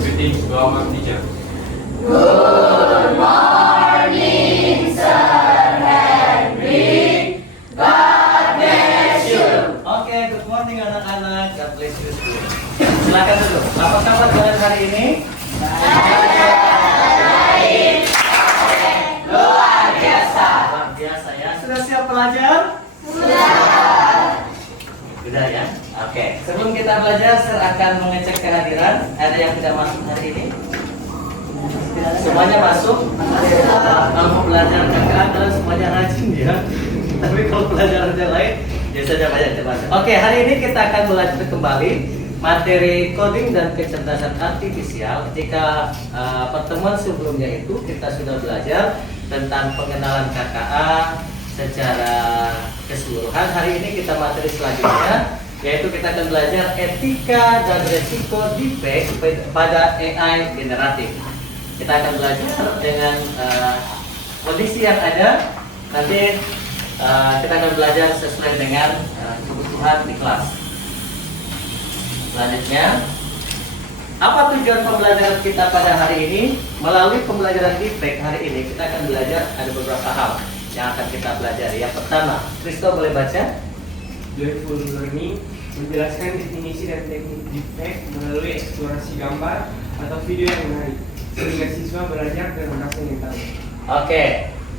Greetings to our teacher. Good morning, Sir Henry. God bless you. Oke, good morning anak-anak. God bless you. Silakan dulu. Apa kabar kalian hari ini? Baik. Luar biasa. Luar biasa ya. Sudah siap belajar? Sudah ya. Oke. Sebelum kita belajar, saya akan mengecek kehadiran. Ada yang tidak masuk hari ini? Semuanya masuk. Kalau belajar kakak adalah semuanya rajin ya. Tapi kalau pelajaran yang lain biasanya banyak terbatas. Oke, hari ini kita akan belajar kembali materi coding dan kecerdasan artifisial. Jika pertemuan sebelumnya itu kita sudah belajar tentang pengenalan KKA secara keseluruhan. Hari ini kita materi selanjutnya, yaitu kita akan belajar etika dan resiko defect pada AI generatif. Kita akan belajar dengan kondisi yang ada. Nanti kita akan belajar sesuai dengan kebutuhan di kelas. Selanjutnya, apa tujuan pembelajaran kita pada hari ini? Melalui pembelajaran defect hari ini kita akan belajar ada beberapa hal yang akan kita pelajari. Yang pertama, Kristo boleh baca? Joyful Learning menjelaskan definisi dan teknik defect melalui eksplorasi gambar atau video yang menarik, sehingga siswa belajar dan merasa ingin tahu. Oke,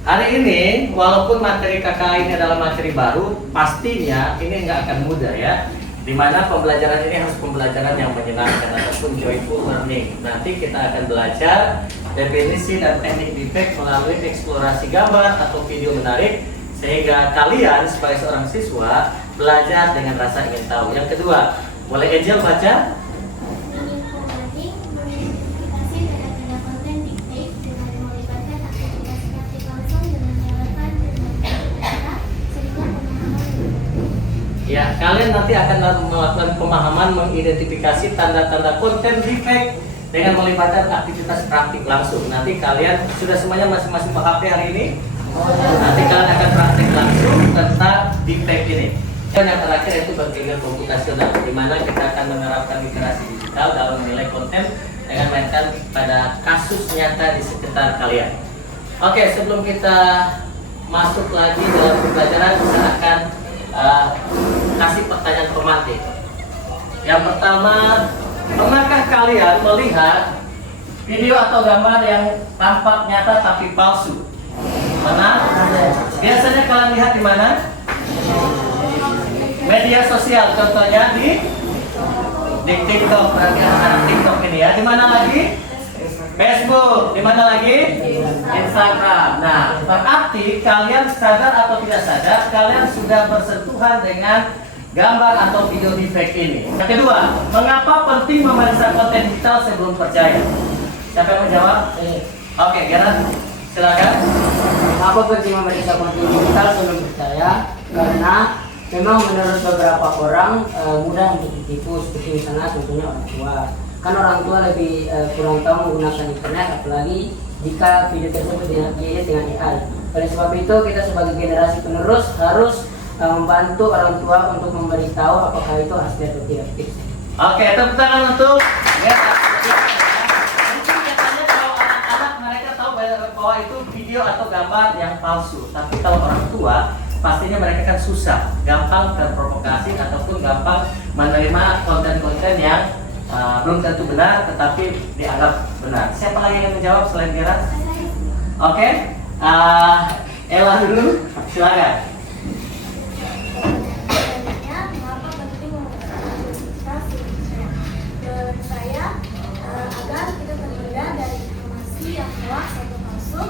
hari ini walaupun materi KKA ini adalah materi baru, pastinya ini nggak akan mudah ya. Dimana pembelajaran ini harus pembelajaran yang menyenangkan ataupun joyful learning. Nanti kita akan belajar definisi dan teknik defect melalui eksplorasi gambar atau video menarik, sehingga kalian sebagai seorang siswa belajar dengan rasa ingin tahu. Yang kedua, boleh Angel baca? Ya, kalian nanti akan melakukan pemahaman mengidentifikasi tanda-tanda konten defect dengan melibatkan aktivitas praktik langsung. Nanti kalian sudah semuanya masing-masing HP hari ini. Nanti kalian akan praktik langsung tentang defect ini. Dan yang terakhir yaitu berpikir komputasional, di mana kita akan menerapkan literasi digital dalam menilai konten dengan mainkan pada kasus nyata di sekitar kalian. Oke, sebelum kita masuk lagi dalam pembelajaran, saya akan kasih pertanyaan pemantik. Yang pertama, pernahkah kalian melihat video atau gambar yang tampak nyata tapi palsu? Pernah? Biasanya kalian lihat di mana? Media sosial, contohnya di TikTok. Berarti anak TikTok ini ya. Di mana lagi? Facebook. Di mana lagi? Instagram. Nah, berarti kalian sadar atau tidak sadar, kalian sudah bersentuhan dengan gambar atau video defect ini. Yang kedua, mengapa penting memeriksa konten digital sebelum percaya? Siapa yang menjawab? Oke, Gerard, silakan. Apa penting memeriksa konten digital sebelum percaya? Karena memang menurut beberapa orang mudah untuk ditipu, seperti misalnya tentunya orang tua. Kan orang tua lebih kurang tahu menggunakan internet, apalagi jika video tersebut diedit dengan AI. Oleh sebab itu, kita sebagai generasi penerus harus membantu orang tua untuk memberitahu apakah itu asli atau tidak. Oke, tepuk tangan untuk ya. Mungkin biasanya kalau anak-anak mereka tahu bahwa itu video atau gambar yang palsu, tapi kalau orang tua pastinya mereka kan susah, gampang terprovokasi ataupun gampang menerima konten-konten yang belum tentu benar tetapi dianggap benar. Siapa lagi yang menjawab selain Gerard? Oke, Ella dulu, silakan. Agar kita terhindar dari informasi yang hoax atau palsu.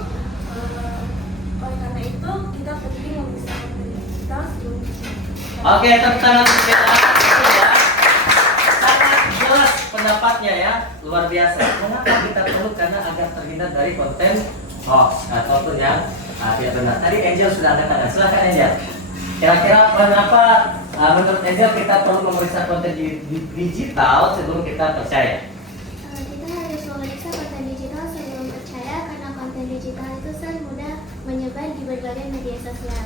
Oleh karena itu, kita penting memeriksa konten digital sebelum. Oke, tepuk tangan untuk kita. Sangat jelas pendapatnya ya, luar biasa. Mengapa kita perlu? Karena agar terhindar dari konten hoax ataupun yang tidak benar. Tadi Angel sudah katakan, silakan Angel. Kira-kira kenapa menurut Angel kita perlu memeriksa konten digital sebelum kita percaya? Kita harus memeriksa konten digital sebelum percaya karena konten digital itu sering mudah menyebar di berbagai media sosial.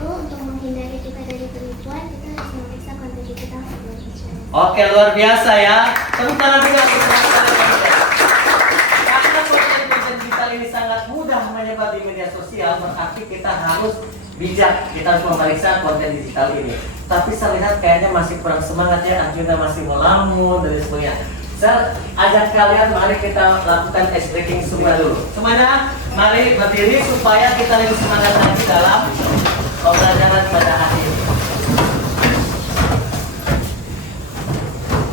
Untuk menghindari kita dari penipuan, kita harus memeriksa konten digital sebelum percaya. Oke, luar biasa ya. Tepuk tangan juga untuk teman-teman. Karena konten digital ini sangat mudah menyebar di media sosial, berarti kita harus bijak, kita harus memeriksa konten digital ini. Tapi saya lihat kayaknya masih kurang semangat ya, Arjuna masih melamun dan sebagainya. Saya ajak kalian, mari kita lakukan ice breaking semua dulu. Semuanya, mari berdiri supaya kita lebih semangat lagi dalam pembelajaran pada hari ini.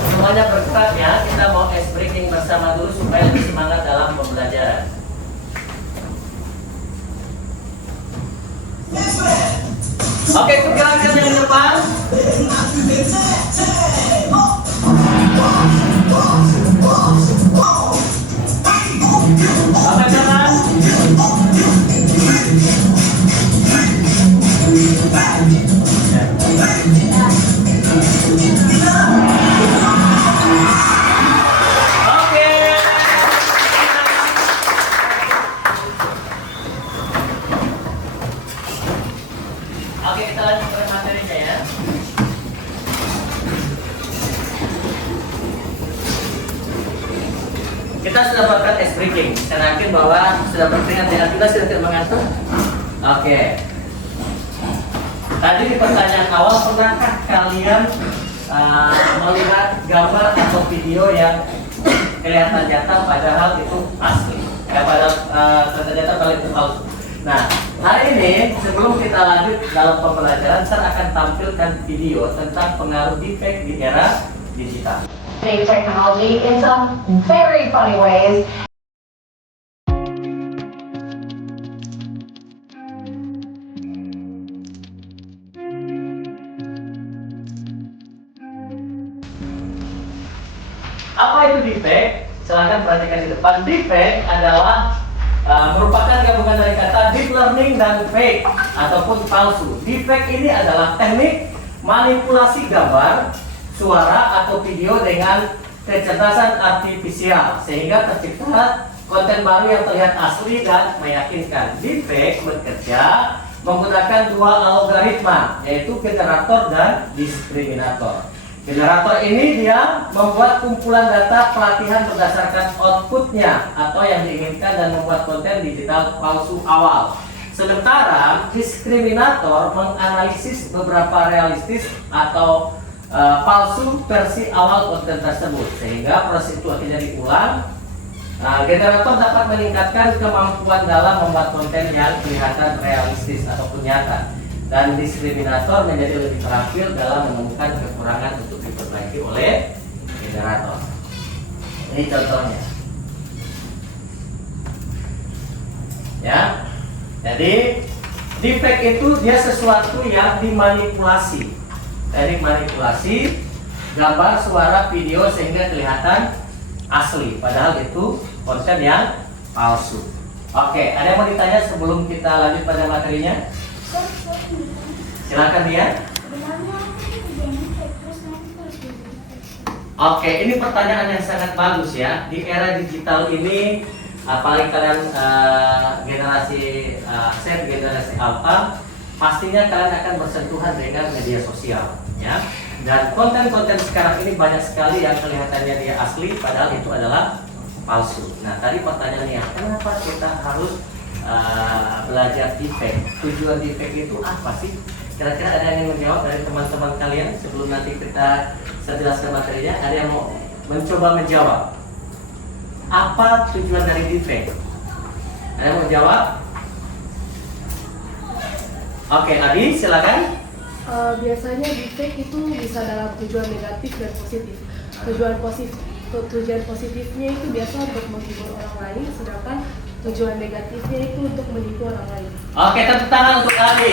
Semuanya bergerak ya, kita mau ice breaking bersama dulu supaya lebih semangat dalam pembelajaran. Oke, gerakan yang depan. Angkat tangan. Oke. Oke, kita lanjut ke materinya ya. Kita sudah melakukan ice breaking. Saya yakin bahwa sudah berkeringat dengan kita sudah tidak mengantuk. Oke. Tadi di pertanyaan awal, pernahkah kalian melihat gambar atau video yang kelihatan nyata padahal itu asli? Padahal ternyata padahal itu palsu. Nah, hari ini sebelum kita lanjut dalam pembelajaran, saya akan tampilkan video tentang pengaruh deepfake di era digital. Technology in some very funny ways. Apa itu deepfake? Silahkan perhatikan di depan. Deepfake adalah merupakan gabungan dari kata deep learning dan fake ataupun palsu. Deepfake ini adalah teknik manipulasi gambar, suara atau video dengan kecerdasan artifisial sehingga tercipta konten baru yang terlihat asli dan meyakinkan. Deepfake bekerja menggunakan dua algoritma, yaitu generator dan diskriminator. Generator ini dia membuat kumpulan data pelatihan berdasarkan outputnya atau yang diinginkan dan membuat konten digital palsu awal. Sementara diskriminator menganalisis beberapa realistis atau palsu versi awal konten tersebut sehingga proses itu tidak diulang. Generator dapat meningkatkan kemampuan dalam membuat konten yang kelihatan realistis ataupun nyata, dan diskriminator menjadi lebih terampil dalam menemukan kekurangan untuk diperbaiki oleh generator. Ini contohnya. Ya. Jadi deepfake itu dia sesuatu yang dimanipulasi. Dari manipulasi gambar, suara, video sehingga kelihatan asli padahal itu konten yang palsu. Oke, ada yang mau ditanya sebelum kita lanjut pada materinya? Silakan dia. Oke, ini pertanyaan yang sangat bagus ya. Di era digital ini, apalagi kalian generasi Z, generasi Alpha, pastinya kalian akan bersentuhan dengan media sosial, ya. Dan konten-konten sekarang ini banyak sekali yang kelihatannya dia asli, padahal itu adalah palsu. Nah, tadi pertanyaannya, kenapa kita harus belajar deepfake? Tujuan deepfake itu apa sih? Kira-kira ada yang menjawab dari teman-teman kalian sebelum nanti kita jelaskan materinya? Ada yang mau mencoba menjawab? Apa tujuan dari deepfake? Ada yang mau jawab? Oke, Adi, silakan. Biasanya deepfake itu bisa dalam tujuan negatif dan positif. Tujuan positifnya itu biasa untuk menghibur orang lain, sedangkan tujuan negatifnya itu untuk menipu orang lain. Oke, tepuk tangan untuk Adi.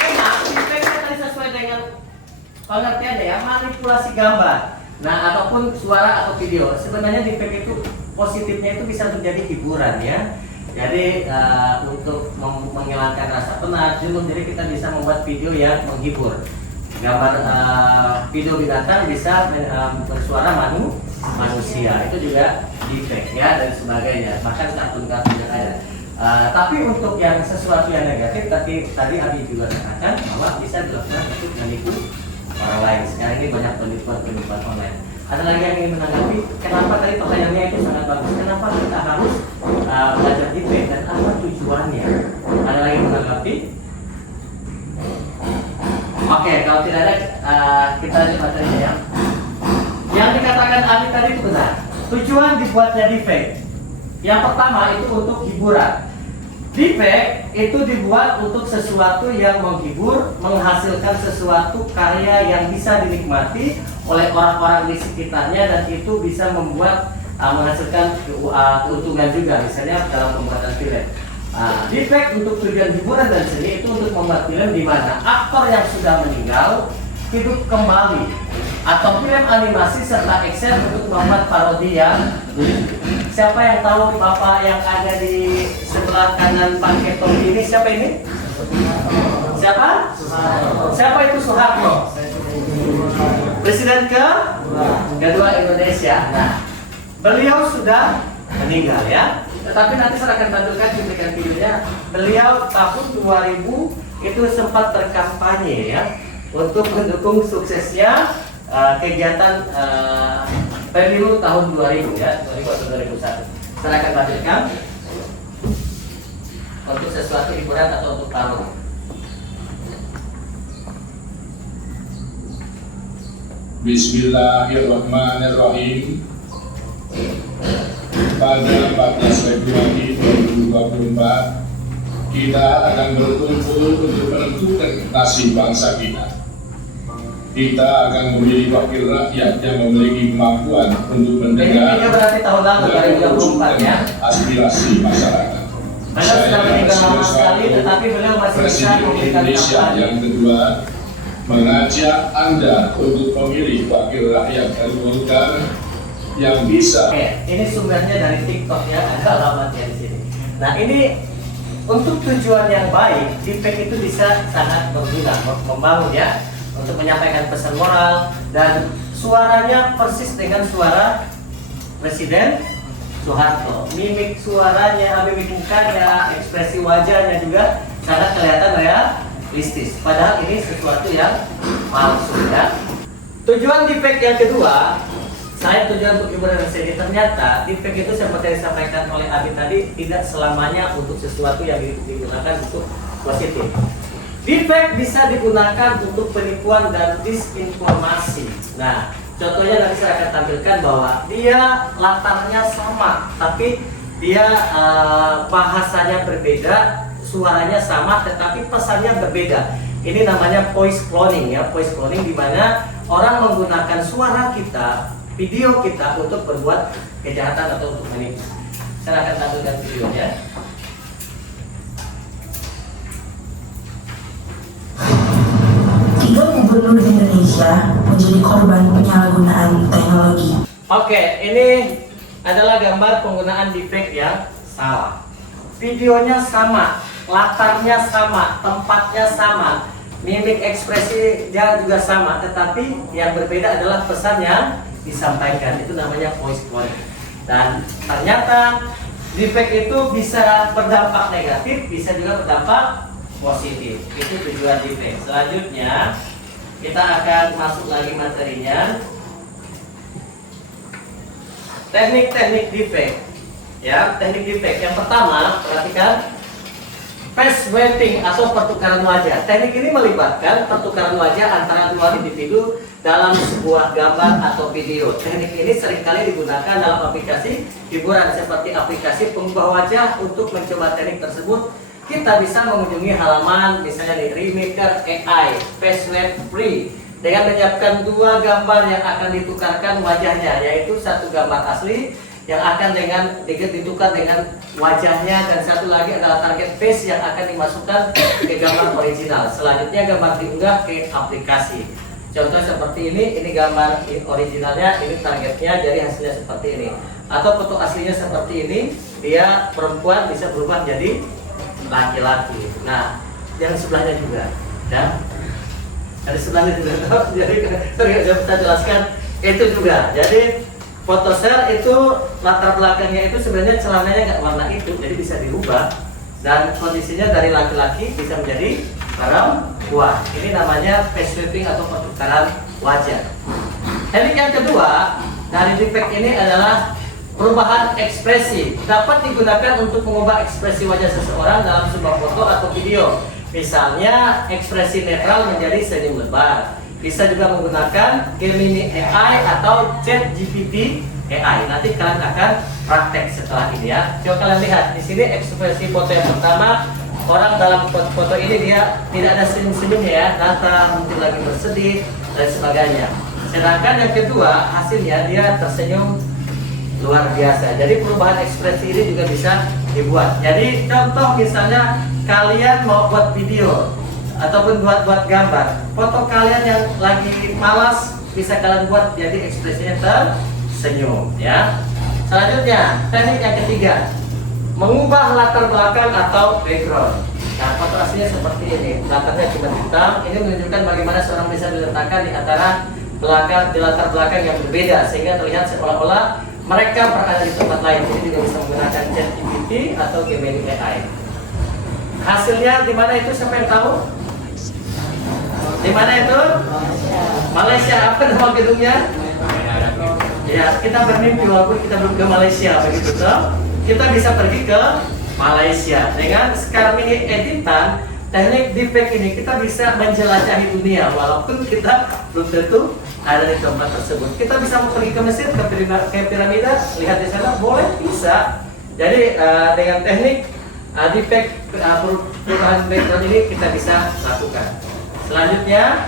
Memang deepfake tadi sesuai dengan pengertiannya ya, manipulasi gambar. Nah, ataupun suara atau video. Sebenarnya deepfake itu positifnya itu bisa menjadi hiburan ya. Jadi untuk menghilangkan rasa penat, jadi kita bisa membuat video yang menghibur. Gambar video binatang bisa bersuara manusia, itu juga deepfake ya dan sebagainya. Bahkan kartun-kartun yang ada. Tapi untuk yang sesuatu yang negatif, tadi Abi juga katakan bahwa bisa dilakukan untuk menipu orang lain. Sekarang ini banyak penipuan online. Ada lagi yang ingin menanggapi, kenapa tadi pertanyaannya itu sangat bagus? Kenapa kita harus belajar deepfake dan apa tujuannya? Ada lagi yang menanggapi? Oke, kalau tidak ada, kita lanjut materinya ya. Yang dikatakan Abi tadi itu benar. Tujuan dibuatnya deepfake. Yang pertama itu untuk hiburan. Deepfake itu dibuat untuk sesuatu yang menghibur, menghasilkan sesuatu karya yang bisa dinikmati oleh orang-orang di sekitarnya dan itu bisa membuat menghasilkan keuntungan juga, misalnya dalam pembuatan film. Deepfake untuk tujuan hiburan dan seni itu untuk membuat film di mana aktor yang sudah meninggal hidup kembali, atau film animasi serta action untuk membuat parodi yang siapa yang tahu bapak yang ada di sebelah kanan Pak Keto ini siapa ini? Siapa? Siapa itu Soeharto? Presiden kedua Indonesia. Nah, beliau sudah meninggal ya. Tetapi nanti saya akan tampilkan cuplikan videonya. Beliau tahun 2000 itu sempat berkampanye ya untuk mendukung suksesnya kegiatan pemilu tahun 2000 ya, 2000 atau 2001. Saya akan tampilkan untuk sesuatu hiburan atau untuk tamu. Bismillahirrahmanirrahim. Pada 14 Februari 2024 kita akan berkumpul untuk menentukan nasib bangsa kita. Kita akan memilih wakil rakyat yang memiliki kemampuan untuk mendengar dan mewujudkan aspirasi masyarakat. Saya Presiden Indonesia yang kedua mengajak Anda untuk memilih wakil rakyat dari Golkar yang bisa. Oke, ini sumbernya dari TikTok ya, ada alamatnya di sini. Nah, ini untuk tujuan yang baik, deepfake itu bisa sangat berguna, membangun ya, untuk menyampaikan pesan moral dan suaranya persis dengan suara Presiden Soeharto. Mimik suaranya, mimik mukanya, ekspresi wajahnya juga sangat kelihatan realistis. Padahal ini sesuatu yang palsu ya. Tujuan deepfake yang kedua, selain tujuan untuk hiburan dan seni, ternyata deepfake itu seperti yang disampaikan oleh Abi tadi tidak selamanya untuk sesuatu yang digunakan untuk positif. Deepfake bisa digunakan untuk penipuan dan disinformasi. Nah, contohnya nanti saya akan tampilkan bahwa dia latarnya sama, tapi dia bahasanya berbeda, suaranya sama, tetapi pesannya berbeda. Ini namanya voice cloning ya, voice cloning di mana orang menggunakan suara kita, video kita untuk berbuat kejahatan atau untuk menipu. Saya akan tampilkan videonya. Tiga gubernur Indonesia menjadi korban penyalahgunaan teknologi. Oke, ini adalah gambar penggunaan deepfake yang salah. Videonya sama, latarnya sama, tempatnya sama, mimik ekspresinya juga sama, tetapi yang berbeda adalah pesan yang disampaikan. Itu namanya voice cloning. Dan ternyata deepfake itu bisa berdampak negatif, bisa juga berdampak positif. Itu tujuan deepfake. Selanjutnya kita akan masuk lagi materinya. Teknik-teknik deepfake. Ya, teknik deepfake. Yang pertama, perhatikan face swapping atau pertukaran wajah. Teknik ini melibatkan pertukaran wajah antara dua individu dalam sebuah gambar atau video. Teknik ini seringkali digunakan dalam aplikasi hiburan seperti aplikasi pengubah wajah. Untuk mencoba teknik tersebut, kita bisa mengunjungi halaman misalnya di Remaker AI Face Swap Free dengan menyiapkan dua gambar yang akan ditukarkan wajahnya, yaitu satu gambar asli yang akan ditukar dengan wajahnya dan satu lagi adalah target face yang akan dimasukkan ke gambar original. Selanjutnya gambar diunggah ke aplikasi. Contoh seperti ini gambar originalnya, ini targetnya, jadi hasilnya seperti ini. Atau foto aslinya seperti ini, dia perempuan bisa berubah jadi laki-laki. Nah, yang sebelahnya juga, ya. Dari sebelahnya juga, jadi saya bisa jelaskan itu juga. Jadi foto share itu latar belakangnya itu sebenarnya celananya nggak warna itu, jadi bisa dirubah dan kondisinya dari laki-laki bisa menjadi perempuan. Ini namanya face swapping atau pertukaran wajah. Teknik yang kedua dari defect ini adalah perubahan ekspresi. Dapat digunakan untuk mengubah ekspresi wajah seseorang dalam sebuah foto atau video. Misalnya ekspresi netral menjadi senyum lebar. Bisa juga menggunakan Gemini AI atau ChatGPT AI. Nanti kalian akan praktek setelah ini ya. Coba kalian lihat di sini ekspresi foto yang pertama, orang dalam foto ini dia tidak ada senyum-senyumnya ya, datar, mungkin lagi bersedih dan sebagainya. Sedangkan yang kedua hasilnya dia tersenyum luar biasa. Jadi perubahan ekspresi ini juga bisa dibuat. Jadi contoh misalnya kalian mau buat video ataupun buat gambar, foto kalian yang lagi malas bisa kalian buat jadi ekspresinya tersenyum ya. Selanjutnya teknik yang ketiga, mengubah latar belakang atau background. Nah, foto aslinya seperti ini, latarnya cuma hitam. Ini menunjukkan bagaimana seorang bisa diletakkan di antara di latar belakang yang berbeda sehingga terlihat seolah-olah mereka berada di tempat lain. Ini juga bisa menggunakan ChatGPT atau Gemini AI. Hasilnya di mana itu, siapa yang tahu? Di mana itu? Malaysia. Apa nama gedungnya? Ya, kita bermimpi walaupun kita belum ke Malaysia begitu toh. Kita bisa pergi ke Malaysia. Dengan sekarang ini editan teknik defect ini kita bisa menjelajahi dunia walaupun kita belum tentu ada di tempat tersebut. Kita bisa pergi ke Mesir, ke piramida, lihat di sana, boleh, bisa. Jadi dengan teknik defect perubahan background ini kita bisa lakukan. Selanjutnya,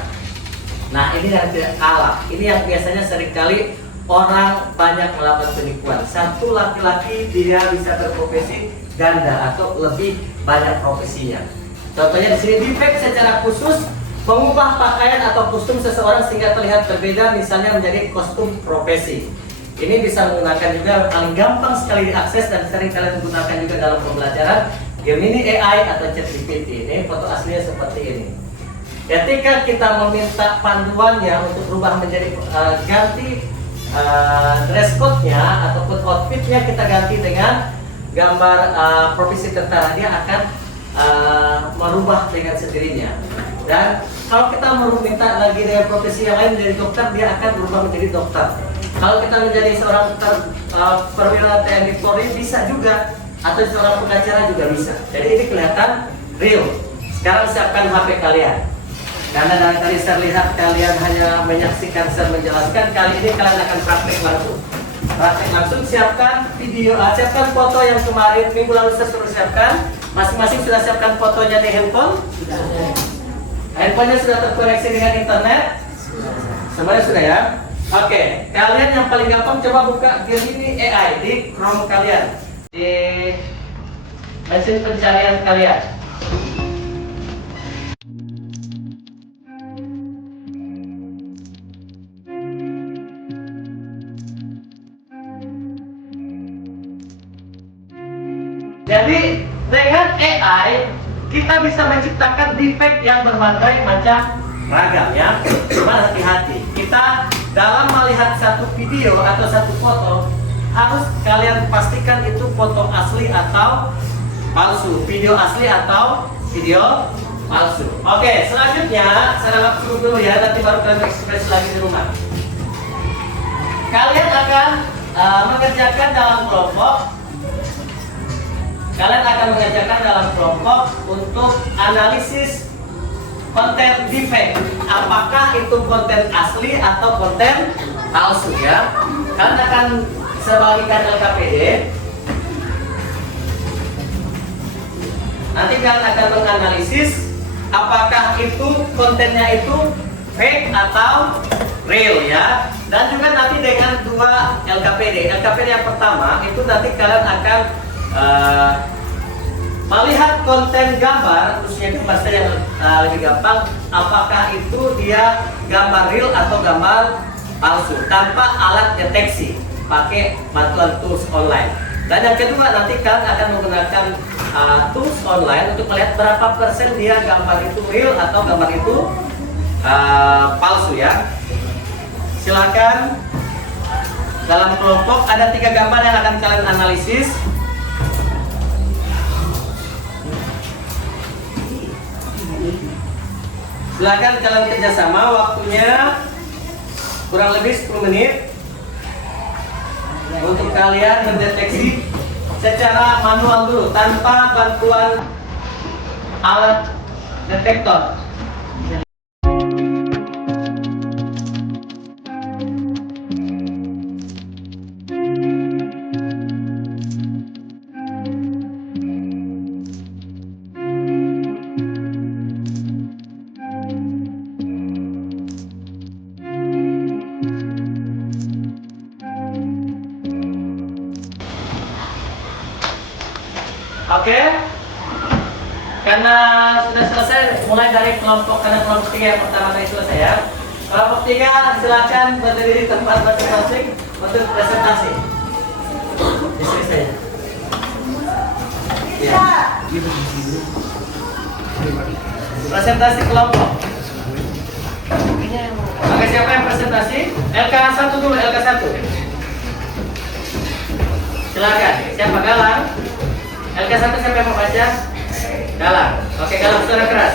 nah ini yang alat. Ini yang biasanya seringkali orang banyak melakukan penipuan. Satu laki-laki dia bisa berprofesi ganda atau lebih banyak profesinya. Contohnya di sini defect secara khusus mengubah pakaian atau kostum seseorang sehingga terlihat berbeda, misalnya menjadi kostum profesi. Ini bisa menggunakan juga paling gampang sekali diakses dan sering kalian gunakan juga dalam pembelajaran Gemini AI atau ChatGPT. Ini foto aslinya seperti ini. Ketika kita meminta panduannya untuk berubah menjadi ganti dress code-nya ataupun outfit-nya kita ganti dengan gambar profesi tentara, dia akan merubah dengan sendirinya. Dan kalau kita meminta lagi dengan profesi yang lain menjadi dokter, dia akan berubah menjadi dokter. Kalau kita menjadi seorang perwira TNI Polri bisa juga, atau seorang pengacara juga bisa. Jadi ini kelihatan real. Sekarang siapkan HP kalian. Karena dari tadi saya lihat kalian hanya menyaksikan saya menjelaskan, kali ini kalian akan praktek langsung. Praktek langsung, siapkan video, siapkan foto yang kemarin minggu lalu saya suruh siapkan. Masing-masing sudah siapkan fotonya di handphone? Sudah. Handphonenya sudah terkoneksi dengan internet? Semuanya sudah ya? Oke, kalian yang paling gampang coba buka Gemini AI di Chrome kalian, di mesin pencarian kalian. Jadi dengan AI kita bisa menciptakan defect yang berbagai macam ragam ya. Cuma hati-hati, kita dalam melihat satu video atau satu foto harus kalian pastikan itu foto asli atau palsu, video asli atau video palsu. Oke, selanjutnya saya langsung dulu ya, nanti baru kalian ekspres lagi di rumah. Kalian akan mengerjakan dalam kelompok. Kalian akan mengerjakan dalam kelompok untuk analisis konten defect. Apakah itu konten asli atau konten palsu ya? Kalian akan saya bagikan LKPD. Nanti kalian akan menganalisis apakah itu kontennya itu fake atau real ya. Dan juga nanti dengan dua LKPD. LKPD yang pertama itu nanti kalian akan melihat konten gambar, khususnya gambar saya yang lebih gampang, apakah itu dia gambar real atau gambar palsu tanpa alat deteksi, pakai bantuan tools online. Dan yang kedua, nanti kalian akan menggunakan tools online untuk melihat berapa persen dia gambar itu real atau gambar itu palsu ya. Silakan. Dalam kelompok ada 3 gambar yang akan kalian analisis. Silakan kalian kerjasama, waktunya kurang lebih 10 menit untuk kalian mendeteksi secara manual dulu tanpa bantuan alat detektor. Oke, karena sudah selesai, mulai dari kelompok 3 yang pertama tadi selesai ya. Kelompok 3 silakan berdiri di tempat masing-masing untuk presentasi. Istri saya. Ya. Presentasi kelompok. Oke, siapa yang presentasi? LK1 dulu, LK1. Silakan. Siapa Galang? LK1 siapa yang mau baca? Galang. Oke, Galang suara keras.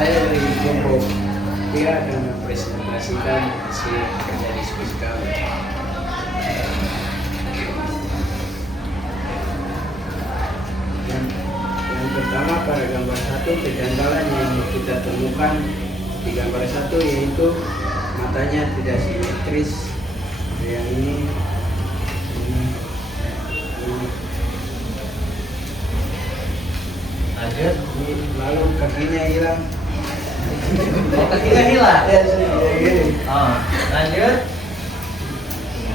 Saya dari kelompok 3 akan mempresentasikan hasil kerja diskusi kami. Yang pertama, pada gambar 1, kejanggalan yang kita temukan di gambar 1 yaitu matanya tidak simetris. Yang ini. Lanjut. Lalu kakinya hilang. Oh, kakinya hilang. Oh, lanjut.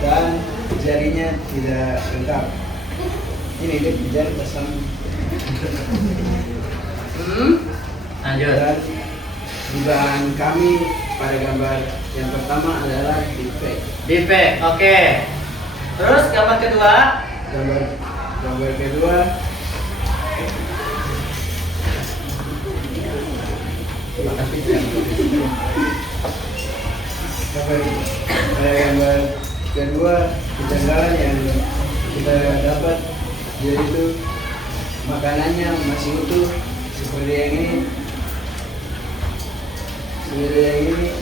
Dan jarinya tidak lengkap. Ini dia jari bersama. Lanjut. Dan dugaan kami pada gambar yang pertama adalah defect. Defect. Oke. Terus gambar kedua. Gambar kedua gambar kedua kejanggalan yang kita dapat yaitu makanannya masih utuh seperti yang ini.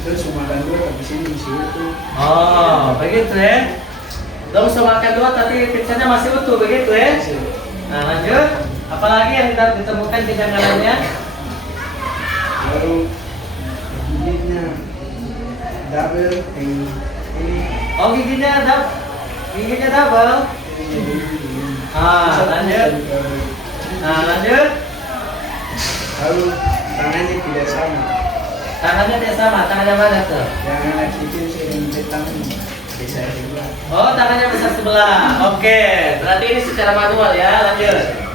Terus makan dua habis ini masih utuh. Oh, begitu ya. Dong makan dua tapi pizzanya masih utuh begitu ya. Nah, lanjut. Apalagi yang ditemukan kejanggalannya? Lalu giginya double ini. Oh, giginya double. Lanjut. Nah, lanjut. Lalu tangannya tidak sama. Tangannya tidak sama. Tangannya mana tuh? Yang anak kecil sering petang bisa sebelah. Oh, tangannya besar sebelah. Oke, berarti ini secara manual ya. Lanjut.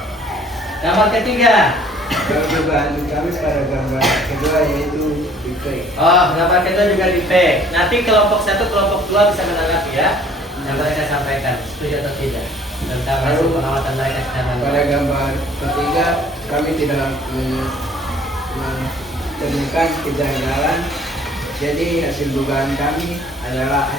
Gambar ketiga. Lalu juga kami pada gambar kedua yaitu defect. Oh, gambar kedua juga defect. Nanti kelompok 1, kelompok 2 bisa menanggapi ya. Yang mereka sampaikan, setuju atau tidak tentang hasil pengamatan mereka secara manual. Pada gambar ketiga kami tidak menemukan kejanggalan. Jadi hasil dugaan kami adalah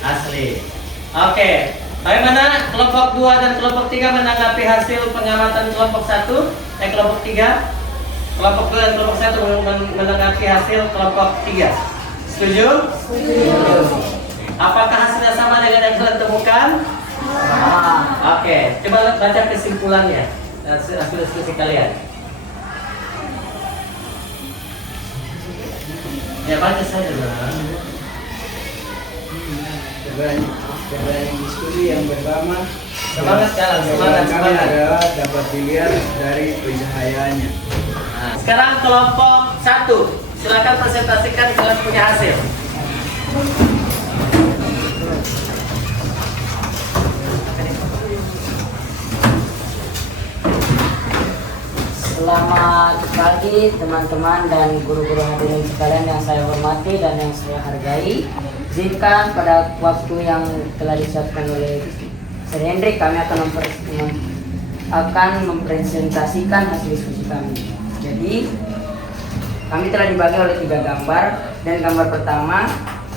asli. Oke. Bagaimana kelompok 2 dan kelompok 3 menanggapi hasil pengamatan kelompok 1? Kelompok 3? Kelompok 2 dan kelompok 1 menanggapi hasil kelompok 3. Setuju? Setuju. Apakah hasilnya sama dengan yang kalian temukan? Oke. Coba baca kesimpulannya hasil diskusi kalian. Ya, baca saja dong. Sebenarnya diskusi yang pertama Semangat Galang, semangat. adalah dapat dilihat dari pencahayaannya. Nah, sekarang kelompok 1, silakan presentasikan kalian punya hasil. Selamat pagi teman-teman dan guru-guru hadirin sekalian yang saya hormati dan yang saya hargai. Izinkan pada waktu yang telah disiapkan oleh Sir Hendrik, kami akan mempresentasikan hasil diskusi kami. Jadi kami telah dibagi oleh 3 gambar, dan gambar pertama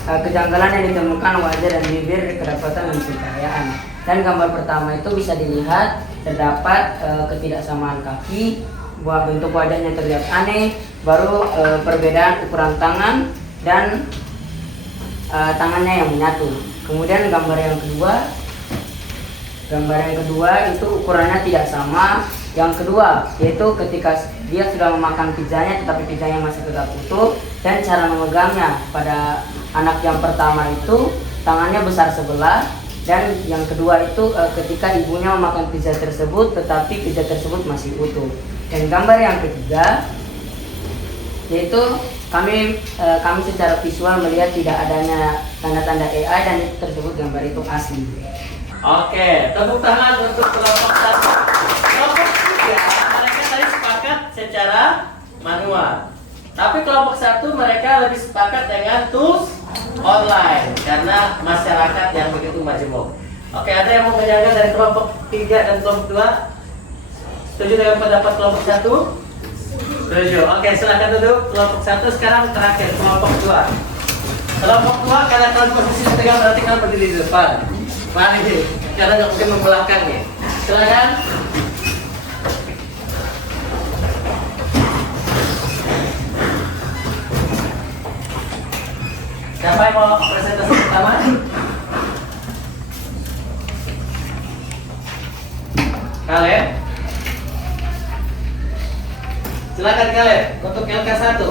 kejanggalan yang ditemukan wajah dan bibir kedapatan dan pencahayaan. Dan gambar pertama itu bisa dilihat terdapat ketidaksamaan kaki, bentuk wajahnya terlihat aneh, baru perbedaan ukuran tangan dan tangannya yang menyatu. Kemudian gambar yang kedua itu ukurannya tidak sama. Yang kedua yaitu ketika dia sudah memakan pizzanya tetapi pizzanya masih tetap utuh, dan cara memegangnya. Pada anak yang pertama itu tangannya besar sebelah, dan yang kedua itu ketika ibunya memakan pizza tersebut tetapi pizza tersebut masih utuh. Dan gambar yang ketiga yaitu kami secara visual melihat tidak adanya tanda-tanda AI, dan itu tersebut gambar itu asli. Oke, tepuk tangan untuk kelompok 1. Kelompok 3 mereka tadi sepakat secara manual, tapi kelompok 1 mereka lebih sepakat dengan tools online karena masyarakat yang begitu majemuk. Oke, ada yang mau menjaga dari kelompok 3 dan kelompok 2? Setuju dengan pendapat kelompok 1? Setuju. Oke, silakan duduk. Kelompok 1 sekarang terakhir, kelompok 2. Kelompok 2 karena kalian posisi tegak berarti kalian berdiri di depan. Mari, karena nggak mungkin membelakang nih. Silakan. Siapa yang mau presentasi pertama? Kalian? Silakan kalian untuk LK1.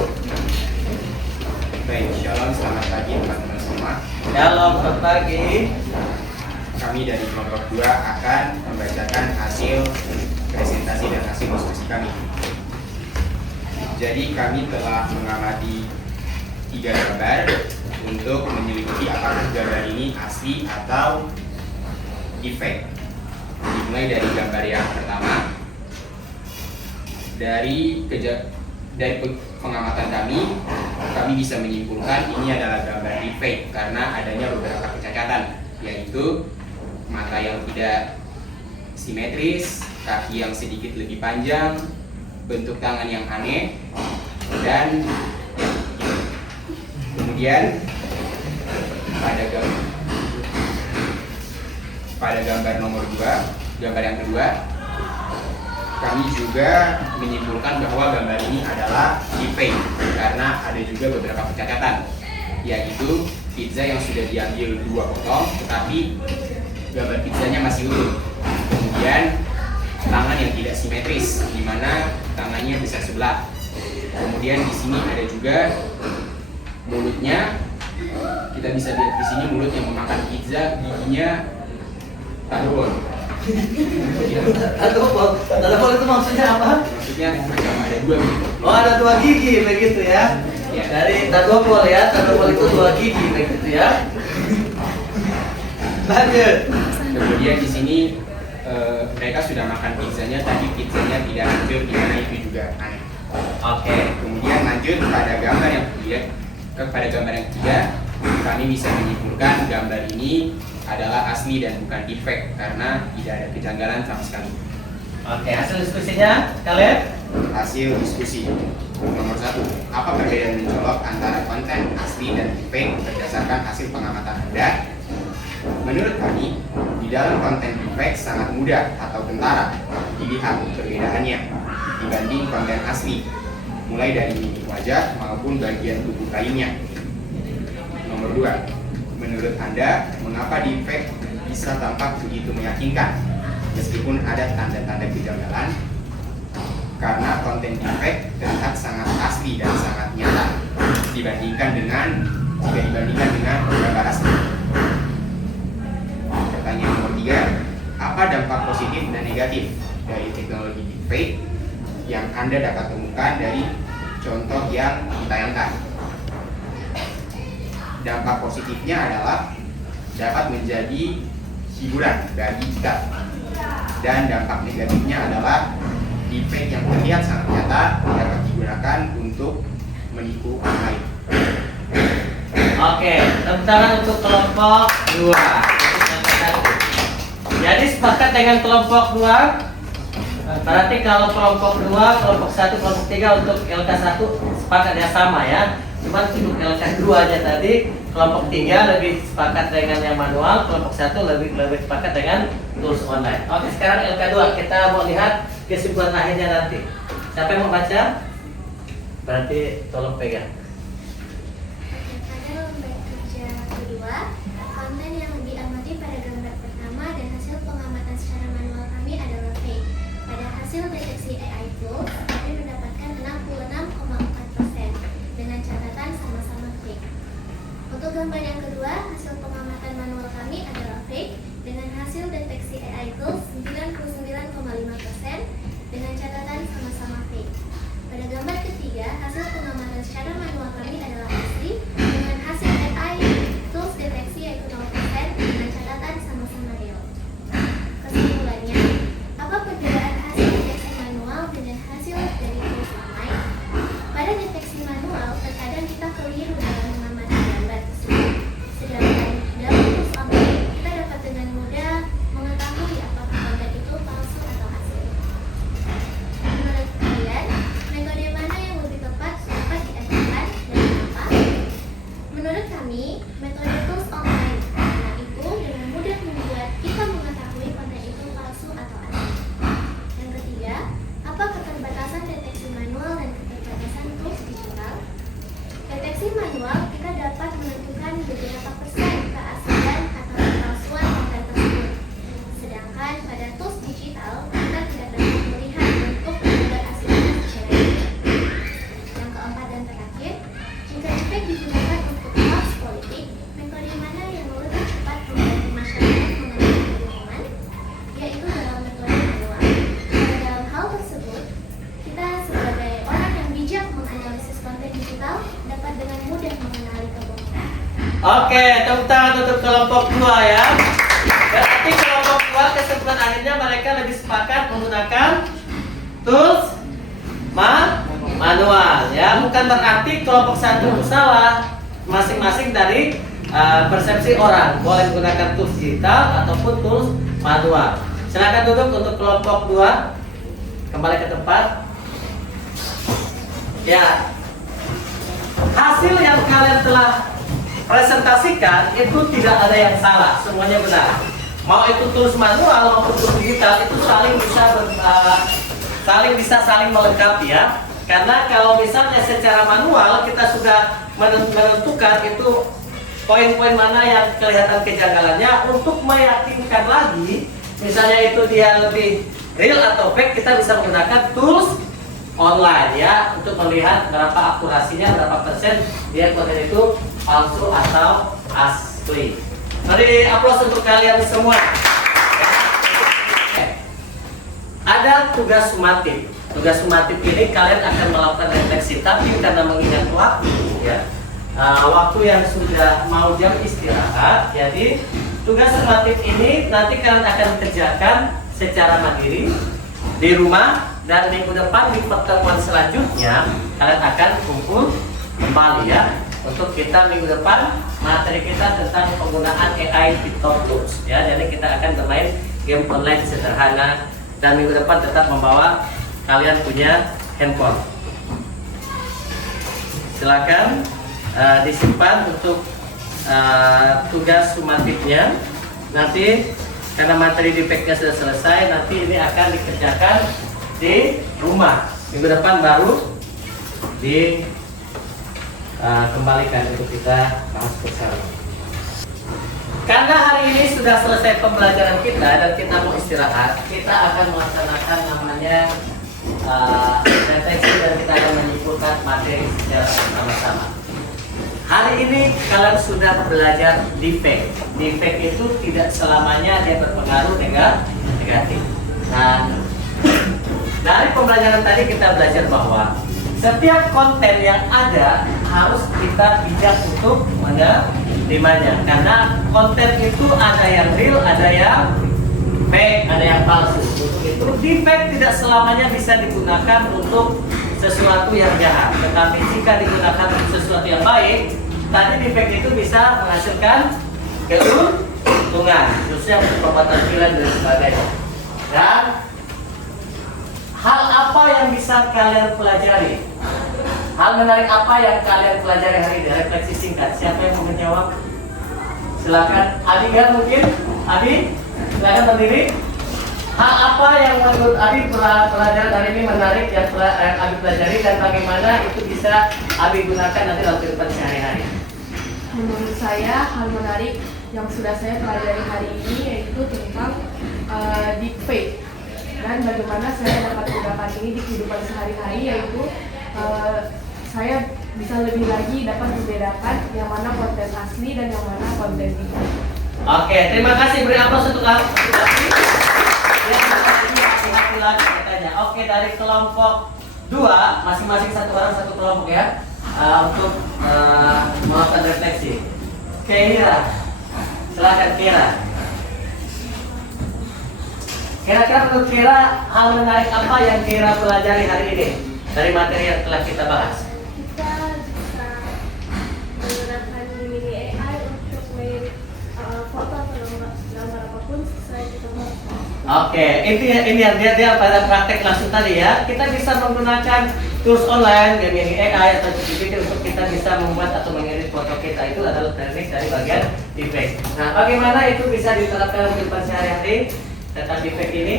Baik, shalom, selamat pagi teman-teman semua. Shalom, selamat pagi. Kami dari kelompok 2 akan membacakan hasil presentasi dan hasil diskusi kami. Jadi kami telah mengamati 3 gambar untuk menyelidiki apakah gambar ini asli atau efek. Dimulai dari gambar yang pertama. Dari pengamatan kami bisa menyimpulkan ini adalah gambar deepfake karena adanya beberapa kecacatan, yaitu mata yang tidak simetris, kaki yang sedikit lebih panjang, bentuk tangan yang aneh, dan kemudian pada gambar nomor 2, gambar yang kedua, kami juga menyimpulkan bahwa gambar ini adalah deepfake karena ada juga beberapa kecacatan, yaitu pizza yang sudah diambil 2 potong tetapi gambar pizzanya masih utuh. Kemudian tangan yang tidak simetris, di mana tangannya besar sebelah. Kemudian di sini ada juga mulutnya. Kita bisa lihat di sini mulut yang memakan pizza, giginya tadabol. Tadabol itu maksudnya apa? Maksudnya macam ada 2 gitu. Oh, ada 2 gigi begitu ya? Ya. Dari tadabol ya, tadabol itu 2 gigi begitu ya? Lanjut. Kemudian di sini mereka sudah makan pizzanya, tapi pizzanya tidak hancur, di mana itu juga aneh. Oke. Kemudian lanjut pada gambar yang ketiga, kami bisa menyimpulkan gambar ini adalah asli dan bukan defect karena tidak ada kejanggalan sama sekali. Oke, hasil diskusinya kalian? Hasil diskusi nomor 1, apa perbedaan mencolok antara konten asli dan defect berdasarkan hasil pengamatan Anda? Menurut kami, di dalam konten defect sangat mudah atau kentara dilihat perbedaannya dibanding konten asli, mulai dari mimik wajah maupun bagian tubuh lainnya. Nomor 2, menurut Anda, mengapa defect bisa tampak begitu meyakinkan meskipun ada tanda-tanda kejanggalan? Karena konten defect terlihat sangat asli dan sangat nyata dibandingkan dengan gambar asli. Pertanyaan nomor 3, apa dampak positif dan negatif dari teknologi deepfake yang Anda dapat temukan dari contoh yang ditayangkan? Dampak positifnya adalah dapat menjadi hiburan bagi kita, dan dampak negatifnya adalah defect yang terlihat sangat nyata dapat digunakan untuk menipu orang lain. Oke, tepuk tangan untuk kelompok 2. Jadi sepakat dengan kelompok 2. Berarti kalau kelompok 2, kelompok 1, kelompok 3 untuk LK1 sepakat ya sama ya. Cuma untuk LK2 aja tadi, kelompok 3 lebih sepakat dengan yang manual, kelompok 1 lebih sepakat dengan tools online. Oke, sekarang LK2 kita mau lihat kesimpulan akhirnya nanti. Siapa yang mau baca? Berarti tolong pegang. Pada lembar kerja kedua, konten yang diamati pada gambar pertama dan hasil pengamatan secara manual kami adalah fake. Pada hasil deteksi AI tools, kami mendapatkan 66,4% dengan catatan sama-sama fake. Untuk gambar yang kedua, hasil pengamatan manual kami adalah fake dengan hasil deteksi AI tools 99,5% dengan catatan sama-sama fake. Pada gambar ketiga, hasil pengamatan secara manual kami adalah asli dengan hasil AI tools deteksi yaitu 0% dengan catatan sama-sama real. Kesimpulannya, apa perbedaan hasil deteksi manual dengan hasil dari tools online? Pada deteksi manual, terkadang kita keliru dalam mengamati gambar tersebut. Sedangkan dalam tools online, kita dapat dengan mudah mengetahui apakah konten itu palsu atau asli. Menurut kalian, metode mana yang lebih tepat dapat diajukan dan mengapa? Menurut kami, metode tools online karena itu dengan mudah membuat kita mengetahui konten itu palsu atau asli. Yang ketiga, apa keterbatasan deteksi manual dan keterbatasan tools digital? Deteksi manual kita dapat menentukan beberapa persen keaslian atau kepalsuan konten tersebut. Sedangkan pada tools digital kita tidak dapat melihat bentuk gambar aslinya secara detail. Yang keempat dan terakhir, jika efek digunakan untuk hoax politik, metode mana yang lebih cepat membantu masyarakat mengenai kebohongan? Yaitu dalam metode manual. Pada dalam hal tersebut, kita sebagai orang yang bijak menganalisis konten digital dapat dengan mudah mengenali kebohongan. Oke, tepuk tangan untuk kelompok 2 ya. Berarti kelompok 2 kesimpulan akhirnya mereka lebih sepakat menggunakan tools manual ya. Bukan berarti kelompok 1 itu salah. Masing-masing dari persepsi orang boleh menggunakan tools digital ataupun tools manual. Silakan duduk untuk kelompok 2. Kembali ke tempat. Ya. Hasil yang kalian telah presentasikan itu tidak ada yang salah, semuanya benar. Mau itu tools manual maupun tools digital itu saling melengkapi ya. Karena kalau misalnya secara manual kita sudah menentukan itu poin-poin mana yang kelihatan kejanggalannya, untuk meyakinkan lagi misalnya itu dia lebih real atau fake, kita bisa menggunakan tools online ya untuk melihat berapa akurasinya, berapa persen dia konten itu palsu atau asli. Mari aplaus untuk kalian semua. Ada tugas sumatif. Tugas sumatif ini kalian akan melakukan refleksi, tapi karena mengingat waktu ya, waktu yang sudah mau jam istirahat, jadi tugas sumatif ini nanti kalian akan kerjakan secara mandiri di rumah. Dan minggu depan di pertemuan selanjutnya kalian akan kumpul kembali ya, untuk kita minggu depan materi kita tentang penggunaan AI TikTok Tools ya. Jadi kita akan bermain game online sederhana dan minggu depan tetap membawa kalian punya handphone. Silakan disimpan untuk tugas sumatifnya. Nanti karena materi defect-nya sudah selesai, nanti ini akan dikerjakan di rumah. Minggu depan baru dikembalikan untuk kita bahas bersama. Karena hari ini sudah selesai pembelajaran kita dan kita mau istirahat, kita akan melaksanakan namanya deteksi dan kita akan menyimpulkan materi secara bersama-sama. Hari ini kalian sudah belajar defect. Defect itu tidak selamanya dia berpengaruh negatif. Dan dari pembelajaran tadi kita belajar bahwa setiap konten yang ada harus kita bijak untuk menerimanya. Karena konten itu ada yang real, ada yang fake, ada yang palsu. Untuk itu, defect tidak selamanya bisa digunakan untuk sesuatu yang jahat. Tetapi jika digunakan untuk sesuatu yang baik, tadi defect itu bisa menghasilkan keuntungan, khususnya untuk perbuatan pilihan dan sebagainya. Dan hal apa yang bisa kalian pelajari? Hal menarik apa yang kalian pelajari hari ini? Refleksi singkat. Siapa yang mau menjawab? Silakan. Adi kan mungkin? Adi, silakan berdiri. Hal apa yang menurut Adi pelajaran hari ini menarik yang Adi pelajari dan bagaimana itu bisa Adi gunakan nanti dalam kehidupan sehari-hari? Menurut saya hal menarik yang sudah saya pelajari hari ini yaitu tentang deepfake dan bagaimana saya dapat menggunakan ini di kehidupan sehari-hari, yaitu saya bisa lebih lagi dapat membedakan yang mana konten asli dan yang mana konten deepfake. Oke, terima kasih. Beri aplaus untuk Adi. Hati-hati lagi katanya. Oke, dari kelompok 2, masing-masing satu orang satu kelompok ya, untuk melakukan refleksi. Kira, silakan Kira. Kira-kira menurut Kira, hal menarik apa yang Kira pelajari hari ini dari materi yang telah kita bahas? Kita bisa menggunakan mini AI untuk foto atau gambar apapun sesuai kita mau. Oke, ini yang dia pada praktek langsung tadi ya. Kita bisa menggunakan tools online, mini AI atau ChatGPT untuk kita bisa membuat atau mengedit foto kita. Itu adalah teknik dari bagian deepfake. Nah, bagaimana itu bisa diterapkan dalam kehidupan sehari-hari tentang deepfake ini?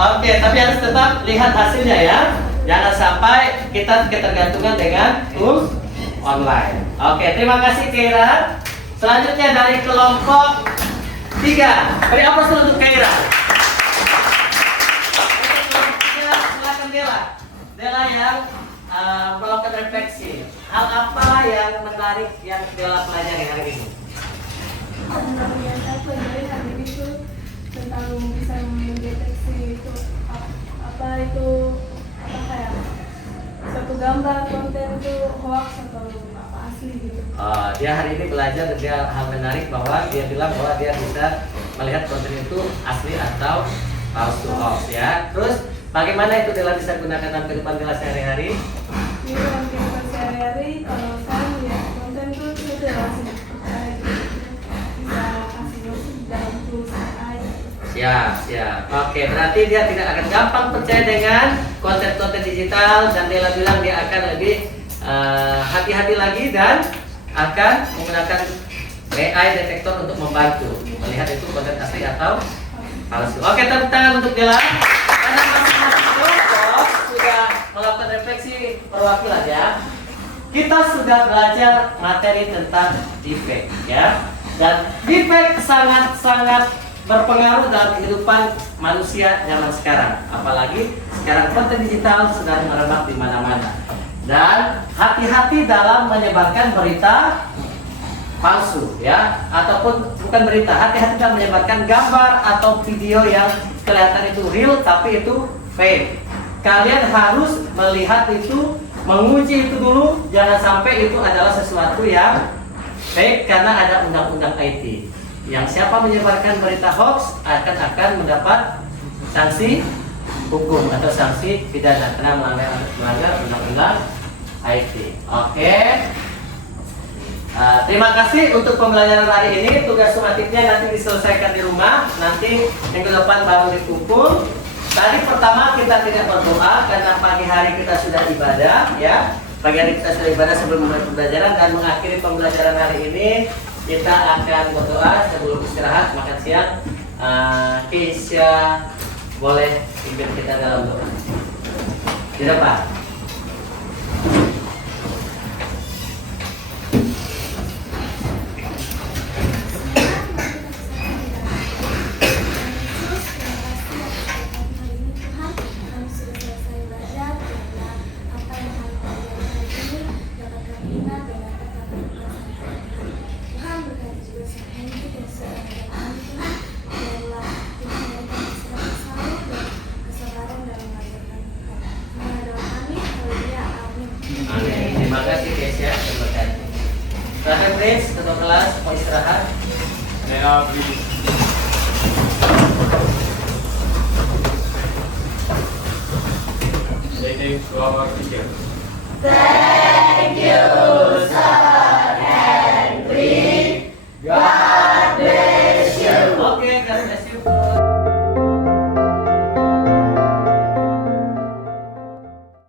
Oke, tapi harus tetap lihat hasilnya ya. Jangan sampai kita ketergantungan dengan tools online. Oke, terima kasih Keira. Selanjutnya dari kelompok 3. Beri aplaus untuk Keira. Silakan Dela. Dela yang melakukan refleksi. Hal apa yang menarik yang Dela pelajari hari ini? Yang saya pelajari hari ini itu tentang bisa mendeteksi itu apa kayak satu gambar konten itu hoax atau apa asli gitu. Dia hari ini belajar dan dia hal menarik bahwa dia bilang bahwa dia bisa melihat konten itu asli atau palsu hoax ya. Terus bagaimana itu Dela bisa gunakan dalam kehidupan Dela sehari-hari? Di dalam kehidupan sehari-hari kalau saya melihat konten itu tidak langsung percaya gitu. Bisa kasih dosis dalam tools AI. Siap. Oke, berarti dia tidak akan gampang percaya dengan konten-konten digital dan Dela bilang dia akan lebih hati-hati lagi dan akan menggunakan AI detektor untuk membantu melihat itu konten asli atau palsu. Oke, tepuk tangan untuk Dela. Karena masing-masing kelompok sudah melakukan refleksi perwakilan ya. Kita sudah belajar materi tentang deepfake ya. Dan deepfake sangat-sangat berpengaruh dalam kehidupan manusia zaman sekarang. Apalagi sekarang konten digital sedang merebak di mana-mana. Dan hati-hati dalam menyebarkan berita palsu ya, ataupun bukan berita, hati-hati dalam menyebarkan gambar atau video yang kelihatan itu real tapi itu fake. Kalian harus melihat itu, menguji itu dulu, jangan sampai itu adalah sesuatu yang fake karena ada undang-undang IT. Yang siapa menyebarkan berita hoax akan mendapat sanksi hukum atau sanksi pidana karena melanggar undang-undang IT. Oke. Terima kasih untuk pembelajaran hari ini. Tugas sumatifnya nanti diselesaikan di rumah. Nanti minggu depan baru dikumpul. Tadi pertama kita tidak berdoa karena pagi hari kita sudah ibadah ya. Pagi hari kita sudah ibadah sebelum mulai pembelajaran, dan mengakhiri pembelajaran hari ini kita akan berdoa sebelum istirahat makan siang. Keisha boleh pimpin kita dalam doa di depan. ketua kelas mau istirahat. Now please. Say thanks to our teacher. Thank you, Sir Henry. God bless you. Oke, God bless you.